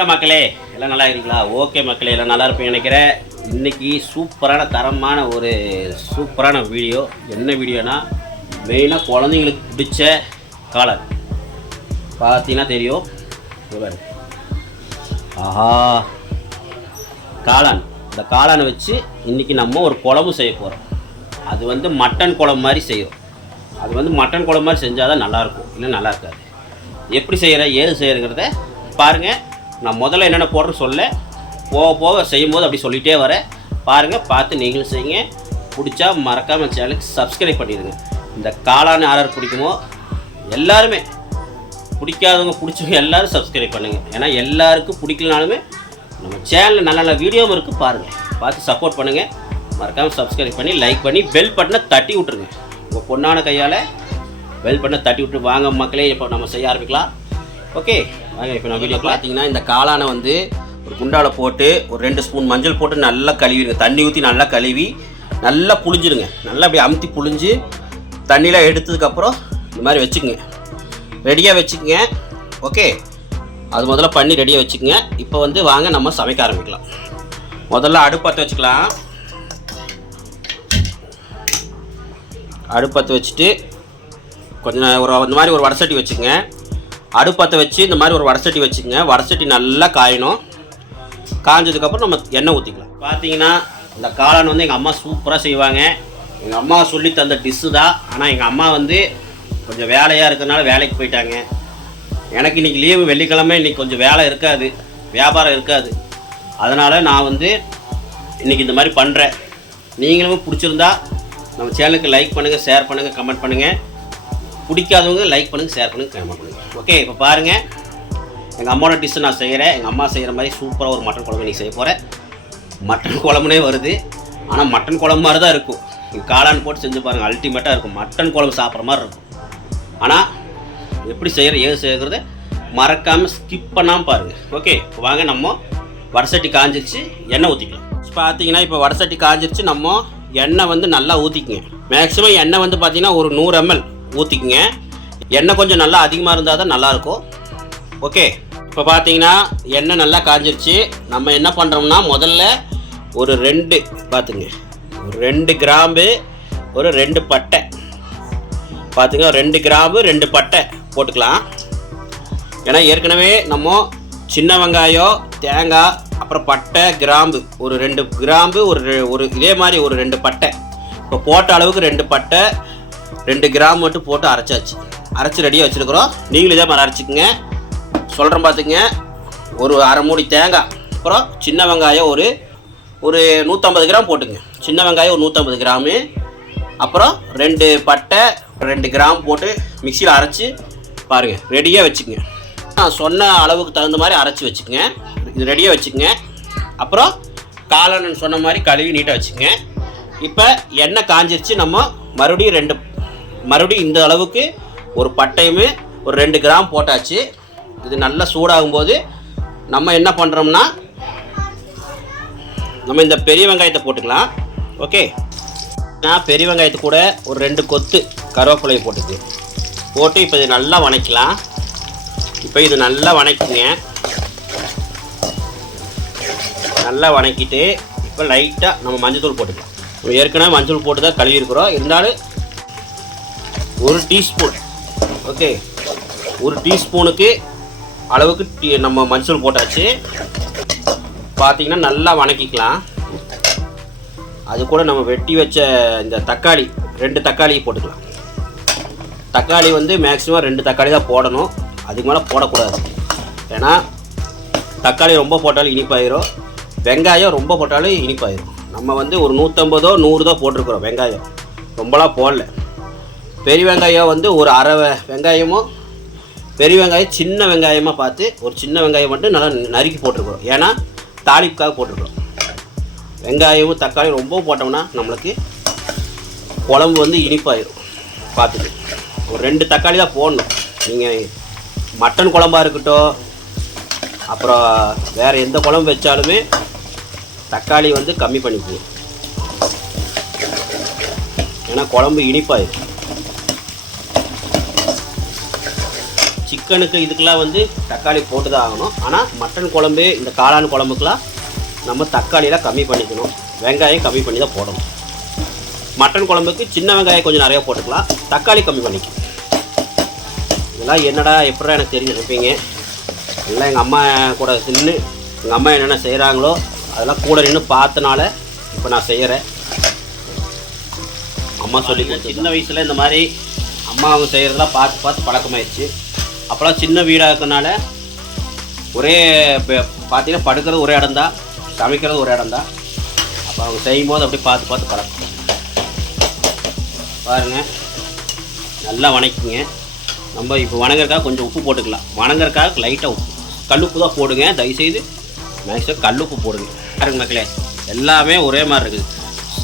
வணக்கம் மக்களே, எல்லாம் நல்லா இருக்கீங்களா? ஓகே மக்களே, எல்லாம் நல்லா இருப்பீங்க நினைக்கிறேன். இன்றைக்கி சூப்பரான தரமான ஒரு சூப்பரான வீடியோ. என்ன வீடியோனா, மெயினாக குழந்தைங்களுக்கு பிடிச்ச காளான் பார்த்தீங்கன்னா தெரியும். ஆஹா, காளான். இந்த காளானை வச்சு இன்றைக்கி நம்ம ஒரு குழம்பு செய்ய போகிறோம். அது வந்து மட்டன் குழம்பு மாதிரி செய்யும். அது வந்து மட்டன் குழம்பு மாதிரி செஞ்சால் தான் நல்லாயிருக்கும், இல்லை நல்லா இருக்காது. எப்படி செய்கிற ஏது செய்கிறங்கிறத பாருங்கள். நான் முதல்ல என்னென்ன போடுறேன்னு சொல்ல, போக போக செய்யும்போது அப்படி சொல்லிகிட்டே வரேன். பாருங்கள், பார்த்து நீங்களும் செய்யுங்க. பிடிச்சா மறக்காமல் சேனலுக்கு சப்ஸ்கிரைப் பண்ணிடுங்க. இந்த காளான் யாரார் பிடிக்குமோ எல்லாருமே, பிடிக்காதவங்க பிடிச்சவங்க எல்லோரும் சப்ஸ்கிரைப் பண்ணுங்கள். ஏன்னா எல்லாருக்கும் பிடிக்கலனாலுமே நம்ம சேனலில் நல்ல நல்ல வீடியோவும் இருக்குது, பாருங்கள், பார்த்து சப்போர்ட் பண்ணுங்கள். மறக்காமல் சப்ஸ்கிரைப் பண்ணி லைக் பண்ணி பெல் பட்டனை தட்டி விட்ருங்க. உங்கள் பொண்ணான கையால் பெல் பட்டனை தட்டி விட்டு வாங்க மக்களே. இப்போ நம்ம செய்ய ஆரம்பிக்கலாம். ஓகே வாங்க. இப்போ நான் வீடியோ பார்த்தீங்கன்னா, இந்த காளானை வந்து ஒரு குண்டாவில் போட்டு ஒரு 2 ஸ்பூன் மஞ்சள் போட்டு நல்லா கழுவிடுங்க. தண்ணி ஊற்றி நல்லா கழுவி நல்லா புளிஞ்சிடுங்க. நல்லா அப்படியே அமுத்தி புளிஞ்சு தண்ணியில் எடுத்ததுக்கப்புறம் இந்த மாதிரி வச்சுக்கோங்க, ரெடியாக வச்சுக்கோங்க. ஓகே, அது முதல்ல பண்ணி ரெடியாக வச்சுக்கோங்க. இப்போ வந்து வாங்க நம்ம சமைக்க ஆரம்பிக்கலாம். முதல்ல அடுப்பத்தை வச்சுக்கலாம். அடுப்பத்தை வச்சுட்டு கொஞ்சம் இந்த மாதிரி ஒரு வடசட்டி வச்சுக்கோங்க. அடுப்பத்தை வச்சு இந்த மாதிரி ஒரு வடசட்டி வச்சுக்கோங்க. வடசட்டி நல்லா காயணும். காய்ஞ்சதுக்கப்புறம் நம்ம எண்ணெய் ஊற்றிக்கலாம். பார்த்தீங்கன்னா, இந்த காளான் வந்து எங்கள் அம்மா சூப்பராக செய்வாங்க. எங்கள் அம்மா சொல்லி தந்த டிஷ்ஷு தான். ஆனால் எங்கள் அம்மா வந்து கொஞ்சம் வேலையாக இருக்கிறதுனால வேலைக்கு போயிட்டாங்க. எனக்கு இன்றைக்கி லீவு, வெள்ளிக்கிழமை, இன்றைக்கி கொஞ்சம் வேலை இருக்காது, வியாபாரம் இருக்காது. அதனால் நான் வந்து இன்றைக்கி இந்த மாதிரி பண்ணுறேன். நீங்களும் பிடிச்சிருந்தா நம்ம சேனலுக்கு லைக் பண்ணுங்கள், ஷேர் பண்ணுங்கள், கமெண்ட் பண்ணுங்கள். பிடிக்காதவங்க லைக் பண்ணுங்கள், ஷேர் பண்ணுங்கள், கமெண்ட் பண்ணுங்கள். ஓகே, இப்போ பாருங்கள், எங்கள் அம்மாவோட டிஷ்ஷை நான் செய்கிறேன். எங்கள் அம்மா செய்கிற மாதிரி சூப்பராக ஒரு மட்டன் குழம்பு இன்றைக்கி செய்ய போகிறேன். மட்டன் குழம்புனே வருது, ஆனால் மட்டன் குழம்பு மாதிரி தான் இருக்கும். நீங்கள் காளான் போட்டு செஞ்சு பாருங்கள், அல்டிமேட்டாக இருக்கும். மட்டன் குழம்பு சாப்பிட்ற மாதிரி இருக்கும். ஆனால் எப்படி செய்கிற ஏது செய்கிறது மறக்காமல் ஸ்கிப் பண்ணாமல் பாருங்கள். ஓகே, இப்போ வாங்க நம்ம வடசட்டி காஞ்சிருச்சு, எண்ணெய் ஊற்றிக்கலாம். பார்த்தீங்கன்னா, இப்போ வடசட்டி காஞ்சிருச்சு. நம்ம எண்ணெய் வந்து நல்லா ஊற்றிக்குங்க. மேக்ஸிமம் எண்ணெய் வந்து பார்த்திங்கன்னா ஒரு 100 ml ஊற்றிக்குங்க. எண்ணெய் கொஞ்சம் நல்லா அதிகமாக இருந்தால் தான் நல்லாயிருக்கும். ஓகே, இப்போ பார்த்தீங்கன்னா எண்ணெய் நல்லா காஞ்சிருச்சு. நம்ம என்ன பண்ணுறோம்னா, முதல்ல ஒரு 2 பார்த்துங்க, ஒரு 2 கிராம்பு, ஒரு 2 பட்டை பார்த்துங்க. 2 கிராம்பு 2 பட்டை போட்டுக்கலாம். ஏன்னா ஏற்கனவே நம்ம சின்ன வெங்காயம், தேங்காய், அப்புறம் பட்டை, கிராம்பு, ஒரு 2 கிராம்பு, ஒரு இதே மாதிரி ஒரு 2 பட்டை, இப்போ போட்ட அளவுக்கு 2 பட்டை 2 கிராம் மட்டும் போட்டு அரைச்சாச்சு. அரைச்சி ரெடியாக வச்சுருக்குறோம். நீங்களும் இதே மாதிரி அரைச்சிக்கங்க. சொல்கிறேன் பார்த்துங்க. ஒரு அரை மூடி தேங்காய், அப்புறம் சின்ன வெங்காயம் ஒரு 150 கிராம் போட்டுங்க. சின்ன வெங்காயம் ஒரு 150 கிராமு, அப்புறம் 2 பட்டை 2 கிராம் போட்டு மிக்சியில் அரைச்சி பாருங்கள், ரெடியாக வச்சுக்கோங்க. நான் சொன்ன அளவுக்கு தகுந்த மாதிரி அரைச்சி வச்சுக்கோங்க. இது ரெடியாக வச்சுக்கோங்க. அப்புறம் காளான் சொன்ன மாதிரி கழுவி நீட்டாக வச்சுக்கோங்க. இப்போ எண்ணெய் காஞ்சிருச்சு. நம்ம மறுபடியும் இந்த அளவுக்கு ஒரு பட்டையுமே ஒரு 2 கிராம் போட்டாச்சு. இது நல்லா சூடாகும்போது நம்ம என்ன பண்ணுறோம்னா, நம்ம இந்த பெரிய வெங்காயத்தை போட்டுக்கலாம். ஓகே, நான் பெரிய வெங்காயத்தை கூட ஒரு 2 கொத்து கருவேப்பிலையை போட்டு இப்போ இது நல்லா வணக்கலாம். இப்போ இது நல்லா வணக்குங்க. நல்லா வணக்கிட்டு இப்போ லைட்டாக நம்ம மஞ்சள் போட்டுக்கலாம். ஏற்கனவே மஞ்சள் போட்டு தான் கழுவி இருக்கிறோம். இருந்தாலும் 1 டீஸ்பூன், ஓகே, 1 டீஸ்பூனுக்கு அளவுக்கு நம்ம மஞ்சள் போட்டாச்சு. பார்த்திங்கன்னா நல்லா வணக்கிக்கலாம். அது கூட நம்ம வெட்டி வச்ச இந்த தக்காளி 2 தக்காளியை போட்டுக்கலாம். தக்காளி வந்து மேக்ஸிமம் 2 தக்காளி தான் போடணும், அதுக்கு மேலே போடக்கூடாது. ஏன்னா தக்காளி ரொம்ப போட்டாலும் இனிப்பாயிரும், வெங்காயம் ரொம்ப போட்டாலும் இனிப்பாயிரும். நம்ம வந்து ஒரு 150 100 தான் போட்டிருக்கிறோம். வெங்காயம் ரொம்பலாம் போடல. பெரிய வெங்காயம் வந்து ஒரு அரை வெங்காயமும், பெரிய வெங்காயம் சின்ன வெங்காயமாக பார்த்து ஒரு சின்ன வெங்காயம் மட்டும் நல்லா நறுக்கி போட்டிருக்கிறோம். ஏன்னா தாளிப்புக்காக போட்டிருக்கிறோம். வெங்காயமும் தக்காளி ரொம்ப போட்டோம்னா நம்மளுக்கு குழம்பு வந்து இனிப்பாயிரும். பார்த்துட்டு ஒரு 2 தக்காளி தான் போடணும். நீங்கள் மட்டன் குழம்பாக இருக்கட்டும், அப்புறம் வேறு எந்த குழம்பு வச்சாலுமே தக்காளி வந்து கம்மி பண்ணிக்குவோம். ஏன்னா குழம்பு இனிப்பாயிடும். சிக்கனுக்கு இதுக்கெல்லாம் வந்து தக்காளி போட்டு தான் ஆகணும். ஆனால் மட்டன் குழம்பு இந்த காளான் குழம்புக்கெலாம் நம்ம தக்காளியெலாம் கம்மி பண்ணிக்கணும், வெங்காயம் கம்மி பண்ணி தான் போடணும். மட்டன் குழம்புக்கு சின்ன வெங்காயம் கொஞ்சம் நிறையா போட்டுக்கலாம், தக்காளி கம்மி பண்ணிக்கணும். இதெல்லாம் என்னடா எப்படா எனக்கு தெரிஞ்சிருப்பீங்க. எல்லாம் எங்கள் அம்மா கூட நின்று எங்கள் அம்மா என்னென்ன செய்கிறாங்களோ அதெல்லாம் கூட நின்று பார்த்தனால இப்போ நான் செய்கிறேன். அம்மா சொல்லி சின்ன வயசில் இந்த மாதிரி அம்மா அவங்க செய்கிறதெல்லாம் பார்த்து பார்த்து பழக்கமாயிடுச்சு. அப்போலாம் சின்ன வீடாக இருக்கனால ஒரே பார்த்தீங்கன்னா படுக்கிறது ஒரே இடம் தான், சமைக்கிறது ஒரு இடம் தான். அப்போ அவங்க செய்யும் போது அப்படியே பார்த்து பார்த்து பழக்கம். பாருங்கள், நல்லா வணக்கிங்க. நம்ம இப்போ வணங்கறக்காக கொஞ்சம் உப்பு போட்டுக்கலாம். வணங்கறக்காக லைட்டாக உப்பு, கல்லுப்பு தான் போடுங்க தயவுசெய்து. மேக்ஸிமம் கல்லுப்பு போடுங்க. பாருங்க மக்களே, எல்லாமே ஒரே மாதிரி இருக்குது.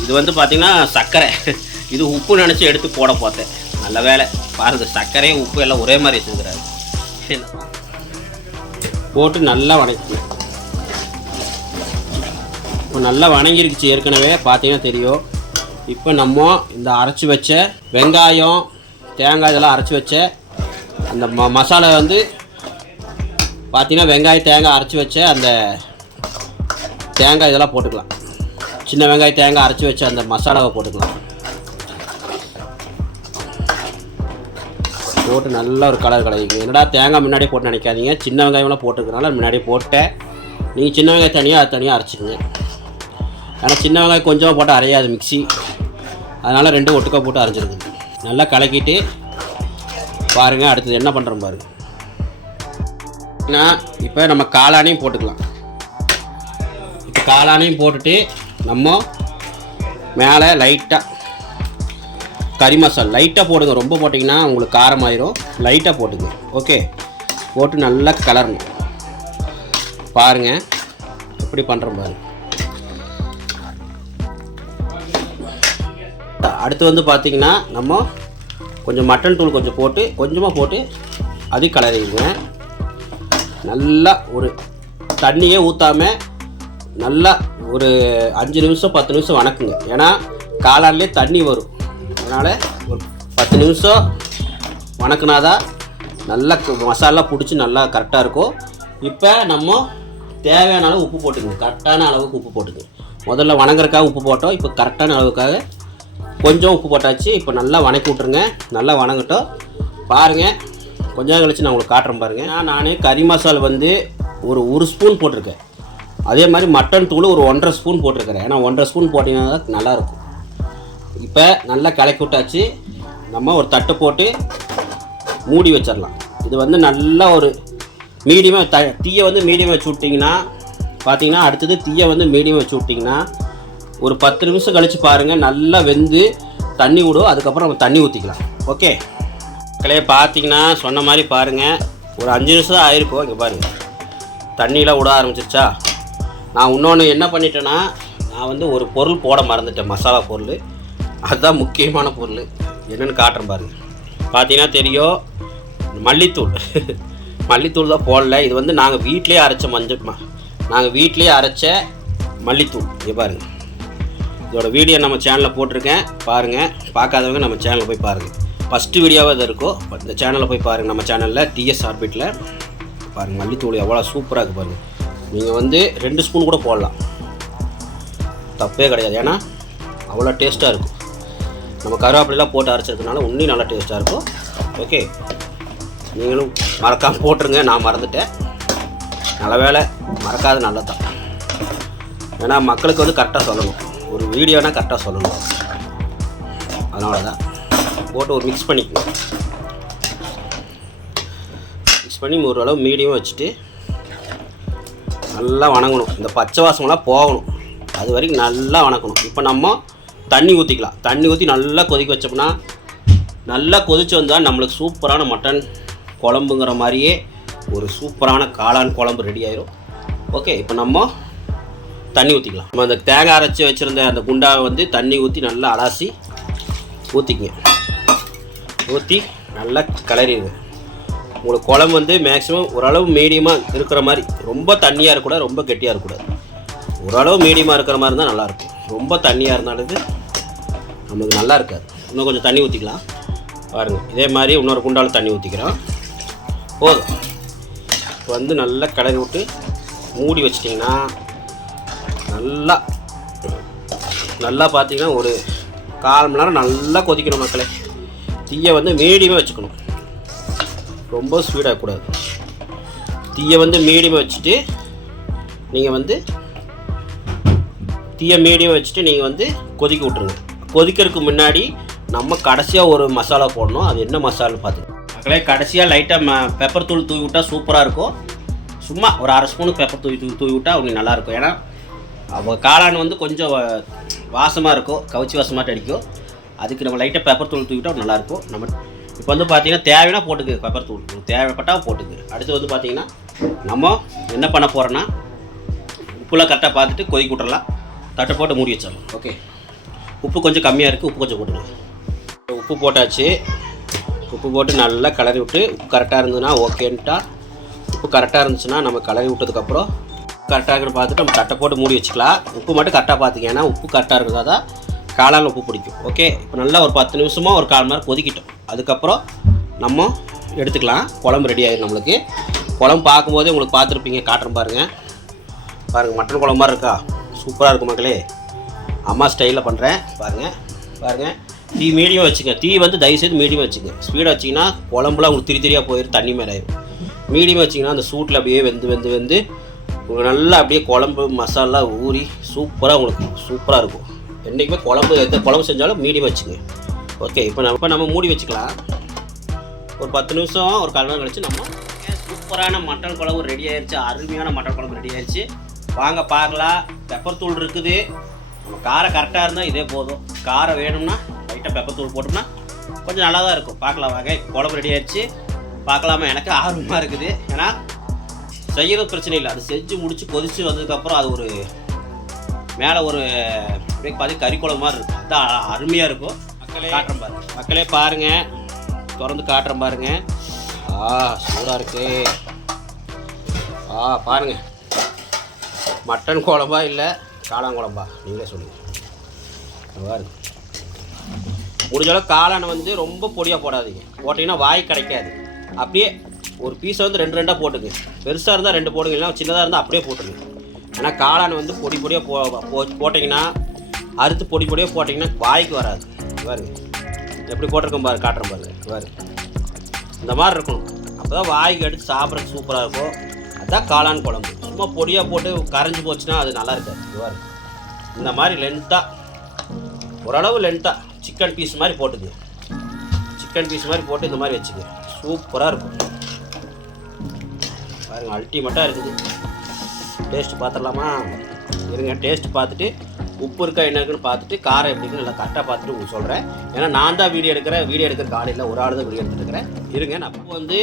இது வந்து பார்த்திங்கன்னா சர்க்கரை, இது உப்பு நினச்சி எடுத்து போட பார்த்தேன். நல்ல வேலை பாருங்கள், சர்க்கரையும் உப்பு எல்லாம் ஒரே மாதிரி வச்சுருக்கிறாரு. போட்டு நல்லா வணக்கி, இப்போ நல்லா வணங்கிருக்குச்சு ஏற்கனவே பார்த்தீங்கன்னா தெரியும். இப்போ நம்ம இந்த அரைச்சி வச்ச வெங்காயம் தேங்காய் இதெல்லாம் அரைச்சி வச்ச அந்த மசாலா வந்து பார்த்தீங்கன்னா வெங்காயம் தேங்காய் அரைச்சி வச்ச அந்த தேங்காய் இதெல்லாம் போட்டுக்கலாம். சின்ன வெங்காயம் தேங்காய் அரைச்சி வச்ச அந்த மசாலாவை போட்டுக்கலாம். போட்டு நல்ல ஒரு கலர் கலரிங்க. என்னடா தேங்காய் முன்னாடியே போட்டு நினைக்காதீங்க, சின்ன வெங்காயம்லாம் போட்டுக்கிறனால முன்னாடியே போட்டேன். நீங்கள் சின்ன வெங்காயம் தனியாக அது தனியாக அரைச்சிக்கோங்க. ஏன்னா சின்ன வெங்காயம் கொஞ்சமாக போட்டு அரையாது மிக்ஸி, அதனால் ரெண்டும் ஒட்டுக்கா போட்டு அரைஞ்சிருக்குது. நல்லா கலக்கிட்டு பாருங்கள் அடுத்தது என்ன பண்ணுறோம் பாருங்கள். இப்போ நம்ம காளானையும் போட்டுக்கலாம். இப்போ காளானையும் போட்டுட்டு நம்ம மேலே லைட்டாக கறி மசாலா லைட்டாக போடுங்க, ரொம்ப போட்டிங்கன்னா உங்களுக்கு காரமாயிரும். லைட்டாக போட்டுங்க, ஓகே. போட்டு நல்லா கலரணும். பாருங்கள் எப்படி பண்ணுறோம் பாருங்கள். அடுத்து வந்து பார்த்திங்கன்னா நம்ம கொஞ்சம் மட்டன் தூள் கொஞ்சம் போட்டு கொஞ்சமாக போட்டு அதையும் கலரிங்க. நல்லா ஒரு தண்ணியே ஊற்றாமல் நல்லா ஒரு 5 நிமிஷம் 10 நிமிஷம் வணக்குங்க. ஏன்னா காளான்லேயே தண்ணி வரும், அதனால் ஒரு 10 நிமிஷம் வணக்குனாதான் நல்லா மசாலா பிடிச்சி நல்லா கரெக்டாக இருக்கும். இப்போ நம்ம தேவையான அளவு உப்பு போட்டுக்கோங்க, கரெக்டான அளவுக்கு உப்பு போட்டுக்கோங்க. முதல்ல வணங்குறதுக்காக உப்பு போட்டோம், இப்போ கரெக்டான அளவுக்காக கொஞ்சம் உப்பு போட்டாச்சு. இப்போ நல்லா வணக்கி விட்ருங்க, நல்லா வணங்கட்டும். பாருங்கள் கொஞ்சம் கழிச்சு நான் உங்களுக்கு காட்டுறேன் பாருங்கள். நான் கறி மசாலா வந்து ஒரு ஸ்பூன் போட்டிருக்கேன். அதே மாதிரி மட்டன் தூள் ஒரு 1.5 ஸ்பூன் போட்டிருக்கிறேன். ஏன்னா 1.5 ஸ்பூன் போட்டிங்கன்னா தான் நல்லாயிருக்கும். இப்போ நல்லா கலக்கி விட்டாச்சு. நம்ம ஒரு தட்டு போட்டு மூடி வச்சிடலாம். இது வந்து நல்லா ஒரு மீடியமாக தீயை வந்து மீடியம் வச்சு விட்டிங்கன்னா பார்த்தீங்கன்னா அடுத்தது தீயை வந்து மீடியம் வச்சு விட்டிங்கன்னா ஒரு 10 நிமிஷம் கழித்து பாருங்கள் நல்லா வெந்து தண்ணி விடும். அதுக்கப்புறம் நம்ம தண்ணி ஊற்றிக்கலாம், ஓகே. மக்களே பார்த்தீங்கன்னா சொன்ன மாதிரி பாருங்கள் ஒரு 5 நிமிஷம் தான் ஆயிருக்கும். இங்கே பாருங்கள் தண்ணியெலாம் விட ஆரம்பிச்சிருச்சா. நான் இன்னொன்று என்ன பண்ணிட்டேன்னா, நான் வந்து ஒரு பொருள் போட மறந்துட்டேன், மசாலா பொருள். அதுதான் முக்கியமான பொருள், என்னென்னு காட்டுறேன் பாருங்கள். பார்த்தீங்கன்னா தெரியும், மல்லித்தூள் மல்லித்தூள் தான் போடல. இது வந்து நாங்கள் வீட்டிலே அரைச்ச நாங்கள் வீட்டிலே அரைச்ச மல்லித்தூள். இங்கே பாருங்கள், இதோட வீடியோ நம்ம சேனலில் போட்டிருக்கேன், பாருங்கள். பார்க்காதவங்க நம்ம சேனலில் போய் பாருங்கள். ஃபஸ்ட்டு வீடியோவாக இது இருக்கும், இந்த சேனலில் போய் பாருங்கள். நம்ம சேனலில் டிஎஸ் ஆர்பிட்டில் பாருங்கள். மல்லித்தூள் எவ்வளோ சூப்பராக இருக்குது பாருங்கள். நீங்கள் வந்து 2 ஸ்பூன் கூட போடலாம், தப்பே கிடையாது. ஏன்னா அவ்வளோ டேஸ்ட்டாக இருக்கும். நம்ம கருவேப்பிலாம் போட்டு அரைச்சதுனால இன்னும் நல்லா டேஸ்ட்டாக இருக்கும், ஓகே. நீங்களும் மறக்காமல் போட்டுருங்க, நான் மறந்துட்டேன். நல்ல வேலை மறக்காத நல்லது தான். ஏன்னா மக்களுக்கு வந்து கரெக்டாக சொல்லணும், ஒரு வீடியோனா கரெக்டாக சொல்லணும். அதனால தான் போட்டு ஒரு மிக்ஸ் பண்ணிக்கணும். மிக்ஸ் பண்ணி ஓரளவு மீடியமாக வச்சுட்டு நல்லா வணங்கணும். இந்த பச்சை வாசமெல்லாம் போகணும், அது வரைக்கும் நல்லா வணக்கணும். இப்போ நம்ம தண்ணி ஊற்றிக்கலாம். தண்ணி ஊற்றி நல்லா கொதிக்க வச்சோம்னா நல்லா கொதிச்சு வந்தால் நம்மளுக்கு சூப்பரான மட்டன் குழம்புங்கிற மாதிரியே ஒரு சூப்பரான காளான் குழம்பு ரெடி ஆயிரும், ஓகே. இப்போ நம்ம தண்ணி ஊற்றிக்கலாம். நம்ம அந்த தேங்காய் அரைச்சி வச்சுருந்த அந்த குண்டாவை வந்து தண்ணி ஊற்றி நல்லா அலாசி ஊற்றிக்குங்க. ஊற்றி நல்லா கிளறிடுங்க. உங்களுக்கு குழம்பு வந்து மேக்ஸிமம் ஓரளவு மீடியமாக இருக்கிற மாதிரி, ரொம்ப தண்ணியாக இருக்கக்கூடாது, ரொம்ப கெட்டியாக இருக்கக்கூடாது. ஓரளவு மீடியமாக இருக்கிற மாதிரி இருந்தால் நல்லாயிருக்கும். ரொம்ப தண்ணியாக இருந்தாலும் நம்மளுக்கு நல்லா இருக்காது. இன்னும் கொஞ்சம் தண்ணி ஊற்றிக்கலாம் பாருங்கள். இதே மாதிரி இன்னொரு குண்டாவில் தண்ணி ஊற்றிக்கிறோம். போதும். வந்து நல்லா கிளறி விட்டு மூடி வச்சிட்டிங்கன்னா நல்லா பார்த்தீங்கன்னா ஒரு 1/4 மணி நேரம் நல்லா கொதிக்கணும் மக்களே. தீயை வந்து மீடியமாக வச்சுக்கணும், ரொம்ப ஸ்பீடாகக்கூடாது. தீயை வந்து மீடியமாக வச்சுட்டு நீங்கள் வந்து கொதிக்க விட்ருங்க. கொதிக்கிறதுக்கு முன்னாடி நம்ம கடைசியாக ஒரு மசாலா போடணும். அது என்ன மசாலான்னு பார்த்துக்கணும் மக்களே. கடைசியாக லைட்டாக பெப்பர் தூள் தூவி விட்டால் சூப்பராக இருக்கும். சும்மா ஒரு 1/2 ஸ்பூனுக்கு பெப்பர் தூவி விட்டால் உங்களுக்கு நல்லாயிருக்கும். ஏன்னா அவங்க காளான் வந்து கொஞ்சம் வாசமாக இருக்கும், கவுச்சி வாசமாட்டு அடிக்கும். அதுக்கு நம்ம லைட்டாக பெப்பர் தூள் தூவிட்டால் நல்லாயிருக்கும். நம்ம இப்போ வந்து பார்த்திங்கன்னா தேவைன்னா போட்டுக்கு, பெப்பர் தூள் தேவைப்பட்டால் போட்டுக்கு. அடுத்து வந்து பார்த்திங்கன்னா நம்ம என்ன பண்ண போகிறோன்னா உப்புலாம் கரெக்டாக பார்த்துட்டு கொதிக்க விட்டுறலாம். தட்டை போட்டு மூடி வச்சிடலாம். ஓகே, உப்பு கொஞ்சம் கம்மியாக இருக்குது, உப்பு கொஞ்சம் போட்டுக்கலாம். உப்பு போட்டாச்சு. உப்பு போட்டு நல்லா கிளறி விட்டு உப்பு கரெக்டாக இருந்ததுன்னா ஓகேன்ட்டா. உப்பு கரெக்டாக இருந்துச்சுன்னா நம்ம கிளறி விட்டதுக்கப்புறம் கரெக்டாக இருக்குன்னு பார்த்துட்டு நம்ம தட்டை போட்டு மூடி வச்சுக்கலாம். உப்பு மட்டும் கரெக்டாக பார்த்துக்க, ஏன்னா உப்பு கரெக்டாக இருக்கிறதா தான் காளான் உப்பு பிடிக்கும். ஓகே, இப்போ நல்லா ஒரு 10 நிமிஷமாக ஒரு 1/4 மணி நேரம் கொதிக்கிட்டோம். அதுக்கப்புறம் நம்ம எடுத்துக்கலாம். குழம்பு ரெடி ஆகிடும் நம்மளுக்கு. குழம்பு பார்க்கும்போதே உங்களுக்கு பார்த்துருப்பீங்க, காட்டுறேன் பாருங்கள். மட்டன் குழம்பு மாதிரி இருக்கா? சூப்பராக இருக்கும் மக்களே. அம்மா ஸ்டைலில் பண்ணுறேன் பாருங்கள். தீ மீடியம் வச்சுங்க. தீ வந்து தயவுசெய்து மீடியம் வச்சுங்க. ஸ்பீடாக வச்சிங்கன்னா குழம்புலாம் உங்களுக்கு திரியாக போயிடும், தண்ணி மேலே ஆயிடும். மீடியம் வச்சிங்கன்னா அந்த சூட்டில் அப்படியே வெந்து உங்களுக்கு நல்லா அப்படியே குழம்பு மசாலா ஊறி சூப்பராக இருக்கும். என்றைக்குமே எந்த குழம்பு செஞ்சாலும் மீடியம் வச்சுங்க. ஓகே, இப்போ நம்ம மூடி வச்சுக்கலாம். ஒரு 10 நிமிஷம் ஒரு 1/4 மணி நேரம் கழிச்சு நம்ம சூப்பரான மட்டன் குழம்பு ரெடி ஆயிடுச்சு. அருமையான மட்டன் குழம்பு ரெடி ஆயிடுச்சு. வாங்க பார்க்கலாம். பெப்பர் தூள் இருக்குது. நம்ம காரம் கரெக்டாக இருந்தால் இதே போதும். காரம் வேணும்னா லைட்டாக பெப்பர் தூள் போட்டோம்னா கொஞ்சம் நல்லா தான் இருக்கும். பார்க்கலாம் வாங்க. குழம்பு ரெடி ஆயிடுச்சு. பார்க்கலாமா? எனக்கு ஆர்வமாக இருக்குது. ஏன்னா செய்கிறது பிரச்சனை இல்லை, அது செஞ்சு முடித்து கொதித்து வந்ததுக்கப்புறம் அது ஒரு மேலே ஒரு பார்த்து கறி குழம்பு மாதிரி இருக்கும். அதுதான் அருமையாக இருக்கும். காட்டுறேன் பாருங்கள் மக்களே, பாருங்கள், திறந்து காட்டுறேன் பாருங்கள். சூடாக இருக்கு. பாருங்கள், மட்டன் குழம்பா இல்லை காளான் குழம்பா நீங்களே சொல்லுங்கள். பாருங்க, முடிஞ்சளவு காளானை வந்து ரொம்ப பொடியாக போடாதீங்க. போட்டிங்கன்னா வாய் கிடைக்காது. அப்படியே ஒரு பீஸை வந்து 2 போட்டுங்க. பெருசாக இருந்தால் 2 போடுங்க, இல்லைனா சின்னதாக இருந்தால் அப்படியே போட்டுருங்க. ஏன்னா காளான் வந்து பொடியாக போட்டிங்கன்னா, அறுத்து பொடியாக போட்டிங்கன்னா வாய்க்கு வராது. பாருங்க எப்படி போட்டிருக்கோம் பாரு, காட்டுறேன் பாருங்க. பாரு, இந்த மாதிரி இருக்கணும். அப்போ தான் வாய்க்கு எடுத்து சாப்பிட்றதுக்கு சூப்பராக இருக்கும். அதுதான் காளான் குழம்பு. சும்மா பொடியாக போட்டு கரைஞ்சி போச்சுன்னா அது நல்லா இருக்காது. பாரு, இந்த மாதிரி லென்த்தாக, ஓரளவு லென்த்தாக சிக்கன் பீஸ் மாதிரி போட்டுங்க. சிக்கன் பீஸ் மாதிரி போட்டு இந்த மாதிரி வச்சுங்க. சூப்பராக இருக்கும் பாருங்கள், அல்டிமேட்டாக இருக்குது. டேஸ்ட்டு பார்த்துடலாமா? இருங்க, டேஸ்ட்டு பார்த்துட்டு உப்பு இருக்கா என்ன இருக்குன்னு பார்த்துட்டு காரம் எப்படி இருக்குன்னு நல்லா கரெக்டாக பார்த்துட்டு உங்களுக்கு சொல்கிறேன். ஏன்னா நான் தான் வீடியோ எடுக்கிற காலையில் ஒரு ஆள் தான் வீடியோ எடுத்துகிட்டு இருக்கிறேன். இருங்க, நான் இப்போ வந்து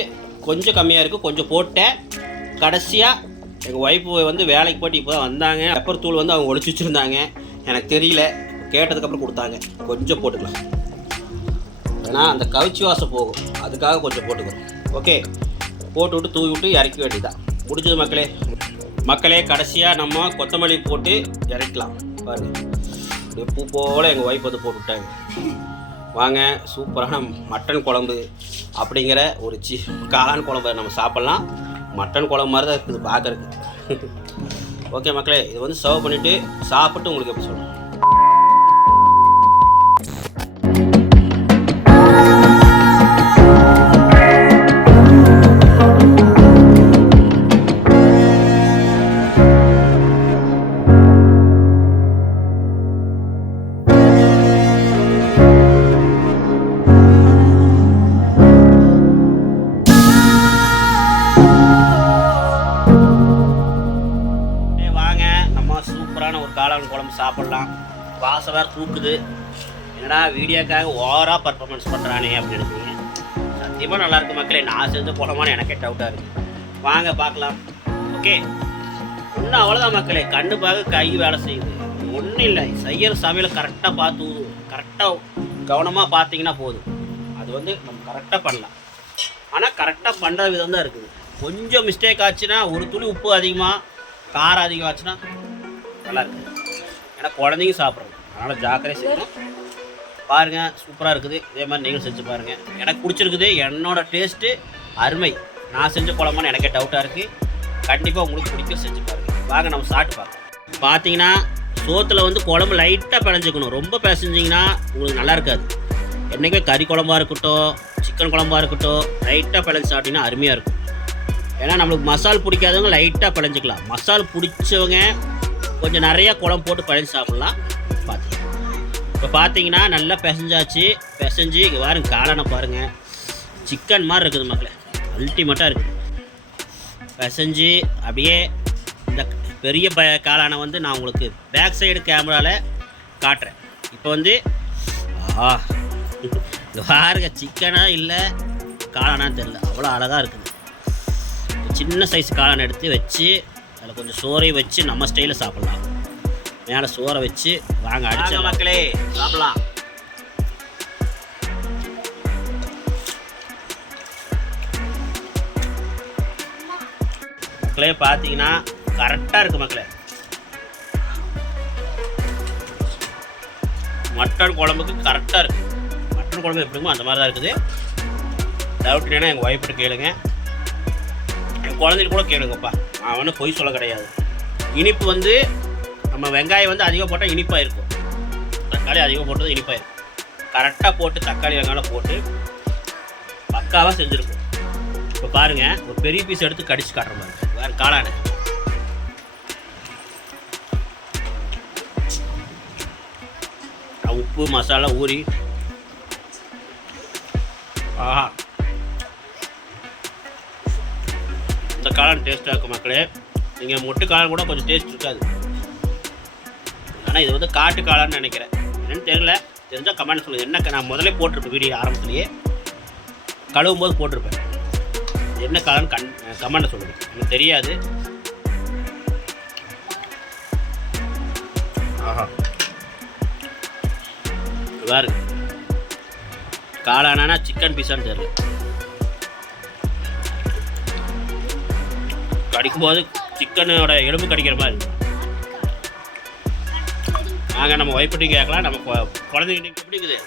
கொஞ்சம் கம்மியாக இருக்குது, கொஞ்சம் போட்டேன். கடைசியாக எங்கள் ஒய்ஃபு வந்து வேலைக்கு போட்டு இப்போ தான் வந்தாங்க. பெப்பர் தூள் வந்து அவங்க ஒழிச்சு வச்சுருந்தாங்க, எனக்கு தெரியல. கேட்டதுக்கப்புறம் கொடுத்தாங்க. கொஞ்சம் போட்டுக்கலாம், ஏன்னா அந்த கவிச்சி வாசம் போகும், அதுக்காக கொஞ்சம் போட்டுக்கிறோம். ஓகே, போட்டு விட்டு தூவி விட்டு இறக்க வேண்டியதான். முடிஞ்சது மக்களே. கடைசியாக நம்ம கொத்தமல்லி போட்டு இறக்கலாம். பாருங்கள், பூ போல் எங்கள் ஒய்ஃப் வந்து போட்டு விட்டாங்க. வாங்க, சூப்பரான மட்டன் குழம்பு அப்படிங்கிற ஒரு காளான் குழம்பு நம்ம சாப்பிட்லாம். மட்டன் குழம்பு மாதிரி தான் இருக்குது பார்க்குறதுக்கு. ஓகே மக்களே, இது வந்து சர்வ் பண்ணிவிட்டு சாப்பிட்டு உங்களுக்கு எப்படி சொல்லுங்கள். காளான் குழம்பு சாப்பிட்லாம். வாசம் வேறு தூக்குது. என்னடா வீடியோக்காக ஓவராக பர்ஃபார்மன்ஸ் பண்ணுறானே அப்படின்னு இருக்கீங்க. சத்தியமாக நல்லாயிருக்கு மக்களே. நான் செஞ்ச குழம்பான்னு எனக்கே டவுட்டாக இருக்குது. வாங்க பார்க்கலாம். ஓகே, இன்னும் அவ்வளோதான் மக்களே. கண்ணு பார்க்க கை வேலை செய்யுது. ஒன்றும் இல்லை, செய்கிற சமையலை கரெக்டாக கவனமாக பார்த்தீங்கன்னா போதும். அது வந்து நம்ம கரெக்டாக பண்ணலாம். ஆனால் கரெக்டாக பண்ணுற விதம் தான் இருக்குது. கொஞ்சம் மிஸ்டேக் ஆச்சுன்னா, ஒரு துளி உப்பு அதிகமாக காரம் அதிகம் ஆச்சுன்னா நல்லா இருக்குது. ஏன்னா குழந்தைங்க சாப்பிட்றது, அதனால் ஜாக்கிரதை செய்யணும். பாருங்கள், சூப்பராக இருக்குது. இதே மாதிரி நீங்களும் செஞ்சு பாருங்கள். எனக்கு பிடிச்சிருக்குது. என்னோடய டேஸ்ட்டு அருமை. நான் செஞ்ச குழம்புன்னு எனக்கே டவுட்டாக இருக்குது. கண்டிப்பாக உங்களுக்கு பிடிக்கும், செஞ்சு பாருங்கள். வாங்க நம்ம சாப்பிட்டு பார்க்கலாம். பார்த்தீங்கன்னா சோத்தில் வந்து குழம்பு லைட்டாக பிணைஞ்சிக்கணும். ரொம்ப பிசைஞ்சிங்கன்னா உங்களுக்கு நல்லா இருக்காது. என்றைக்குமே கறி குழம்பா இருக்கட்டும், சிக்கன் குழம்பா இருக்கட்டும், லைட்டாக பிணைஞ்சு சாப்பிட்டிங்கன்னா அருமையாக இருக்கும். ஏன்னா நம்மளுக்கு மசால் பிடிக்காதவங்க லைட்டாக பிணைஞ்சிக்கலாம். மசால் பிடிச்சவங்க கொஞ்சம் நிறையா குழம்பு போட்டு பிணைஞ்சு சாப்பிட்லாம். பார்த்து இப்போ பார்த்தீங்கன்னா நல்லா பிசைஞ்சாச்சு. பிசைஞ்சு இங்கே பாருங்க, காளானை பாருங்கள், சிக்கன் மாதிரி இருக்குது மக்களே, அல்டிமேட்டாக இருக்குது. பிசைஞ்சு அப்படியே இந்த பெரிய காளானை வந்து நான் உங்களுக்கு பேக் சைடு கேமராவில் காட்டுறேன். இப்போ வந்து பாருங்க, சிக்கனா இல்லை காளானான்னு தெரியல, அவ்வளோ அழகாக இருக்குது. சின்ன சைஸ் காளான் எடுத்து வச்சு அதில் கொஞ்சம் சோறையை வச்சு நம்ம ஸ்டைலில் சாப்பிட்லாம். மேலே சோறை வச்சு வாங்க அடிச்ச மக்களே சாப்பிட்லாம். மக்களே பார்த்தீங்கன்னா கரெக்டாக இருக்குது மக்களே. மட்டன் குழம்புக்கு கரெக்டாக இருக்குது. மட்டன் குழம்பு எப்படிமோ அந்த மாதிரி தான் இருக்குது. டவுட் என்னன்னா எங்கள் ஒய்ஃப்கிட்ட கேளுங்க, என் குழந்தைக்கு கூட கேளுங்கப்பா. நான் ஒன்றும் பொய் சொல்ல கிடையாது. இனிப்பு வந்து நம்ம வெங்காயம் வந்து அதிகம் போட்டால் இனிப்பாக இருக்கும், தக்காளி அதிகம் போட்டது இனிப்பாக இருக்கும். கரெக்டாக போட்டு தக்காளி வெங்காயம் போட்டு பக்காவாக செஞ்சுருக்கும். இப்போ பாருங்கள், ஒரு பெரிய பீஸ் எடுத்து கடிச்சு காட்டுற மாதிரி வேறு காளானை. உப்பு மசாலா ஊறி ஆஹா, இந்த காளான் டேஸ்ட்டாக இருக்கும் மக்களே. நீங்கள் மொட்டு காளான் கூட கொஞ்சம் டேஸ்ட் இருக்காது. ஆனால் இது வந்து காட்டு காளான்னு நினைக்கிறேன், என்னன்னு தெரியல. தெரிஞ்சால் கமெண்ட் சொல்லுங்கள். என்ன நான் முதல்ல போட்டிருப்பேன், வீடியோ ஆரம்பத்துலேயே கழுவும் போது போட்டிருப்பேன். என்ன காளான்னு கமெண்ட்டை சொல்லுங்கள், எனக்கு தெரியாது. ஆஹா, பாருங்க, காளானா சிக்கன் பீஸான்னு தெரியல. கடிக்கும்போது சிக்கனோட எலும்பு கடிக்கிற மாதிரி இருக்கும். நாங்கள் நம்ம ஒய்ஃப்டி கேட்கலாம், நம்ம குழந்தைகிட்ட எப்படி இருக்குது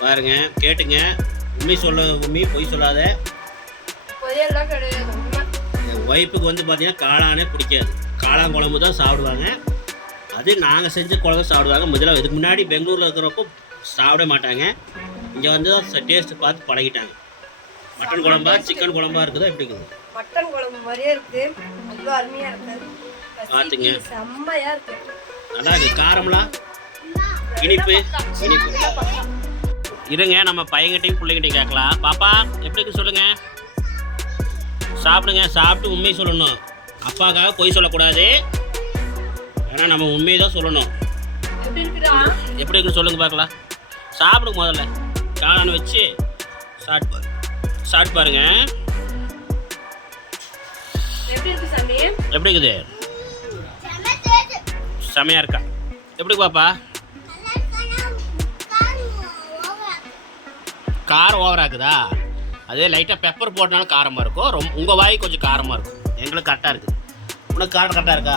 பாருங்க, கேட்டுங்க. உண்மை சொல்ல, உண்மை பொய் சொல்லாத. என் ஒய்ஃபுக்கு வந்து பார்த்தீங்கன்னா காளானே பிடிக்காது. காளான் குழம்பு தான் சாப்பிடுவாங்க. அது நாங்கள் செஞ்ச குழம்பு சாப்பிடுவாங்க. முதல்ல இதுக்கு முன்னாடி பெங்களூரில் இருக்கிறப்போ சாப்பிட மாட்டாங்க. இங்கே வந்து தான் டேஸ்ட்டு பார்த்து பழகிட்டாங்க. மட்டன் குழம்பா சிக்கன் குழம்பா இருக்குதா எப்படி இருக்குது? மட்டன் குழம்பு மாதிரியே இருக்குது, அவ்வளோ அருமையாக இருக்குது. பார்த்துங்க, செம்மையாக இருக்குது, நல்லா இருக்குது. காரம்லாம் இனிப்பு இனிப்பு. இருங்க, நம்ம பையன்கிட்டையும் பிள்ளைங்கிட்டையும் கேட்கலாம். பாப்பா எப்படி இருக்கு சொல்லுங்கள். சாப்பிடுங்க, சாப்பிட்டு உண்மையை சொல்லணும். அப்பாக்காக பொய் சொல்லக்கூடாது. ஏன்னா நம்ம உண்மையை தான் சொல்லணும். எப்படி இருக்குன்னு சொல்லுங்கள் பார்க்கலாம். சாப்பிடுங்க, முதல்ல காளான் வச்சு சாப்பிட்டு பாருங்க. எப்படி இருக்குது? செமையா இருக்கா? எப்படி பாப்பா? காரம் ஓவரா இருக்குதா? அதே லைட்டாக பெப்பர் போட்டனாலும் காரமாக இருக்கும். உங்கள் வாய் கொஞ்சம் காரமாக இருக்கும். எங்களுக்கு கரெக்டாக இருக்குது. உனக்கு காரம் கரெக்டாக இருக்கா?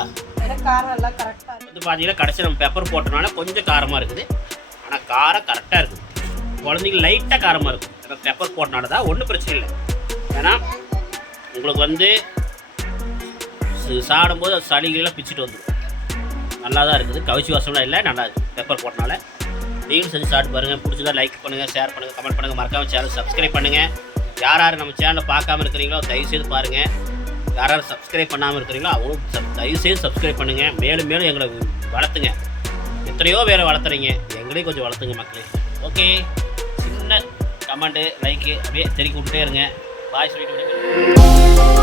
காரம் எல்லாம் கரெக்டாக வந்து பார்த்தீங்கன்னா கடைசி நம்ம பெப்பர் போட்டனால கொஞ்சம் காரமாக இருக்குது. ஆனால் காரம் கரெக்டாக இருக்குது. குழந்தைங்க லைட்டாக காரமாக இருக்கும். ஏன்னா பெப்பர் போட்டனால தான், ஒன்றும் பிரச்சனை இல்லை. ஏன்னா உங்களுக்கு வந்து சாப்பிடும்போது அது சளிகளெல்லாம் பிச்சுட்டு வந்துடும். நல்லா தான் இருக்குது, கவிச்சி வாசம்லாம் இல்லை, நல்லா இருக்குது பெப்பர் போட்டனால. நீங்களும் செஞ்சு சாப்பிட்டு பாருங்கள். பிடிச்சதா லைக் பண்ணுங்கள், ஷேர் பண்ணுங்கள், கமெண்ட் பண்ணுங்கள். மறக்காமல் சேனல் சப்ஸ்கிரைப் பண்ணுங்கள். யார் யார் நம்ம சேனலை பார்க்காம இருக்கிறீங்களோ தயவுசெய்து பாருங்கள். யார் யார் சப்ஸ்கிரைப் பண்ணாமல் இருக்கிறீங்களோ அவங்களும் தயவுசெய்து சப்ஸ்கிரைப் பண்ணுங்கள். மேலும் மேலும் எங்களை வளர்த்துங்க. எத்தனையோ பேரை வளர்த்துறீங்க, எங்களையும் கொஞ்சம் வளர்த்துங்க மக்களே. ஓகே, சின்ன கமெண்ட்டு லைக்கு அப்படியே தெரிவிக்க விட்டுட்டே இருங்க. பாய் சொல்லிட்டு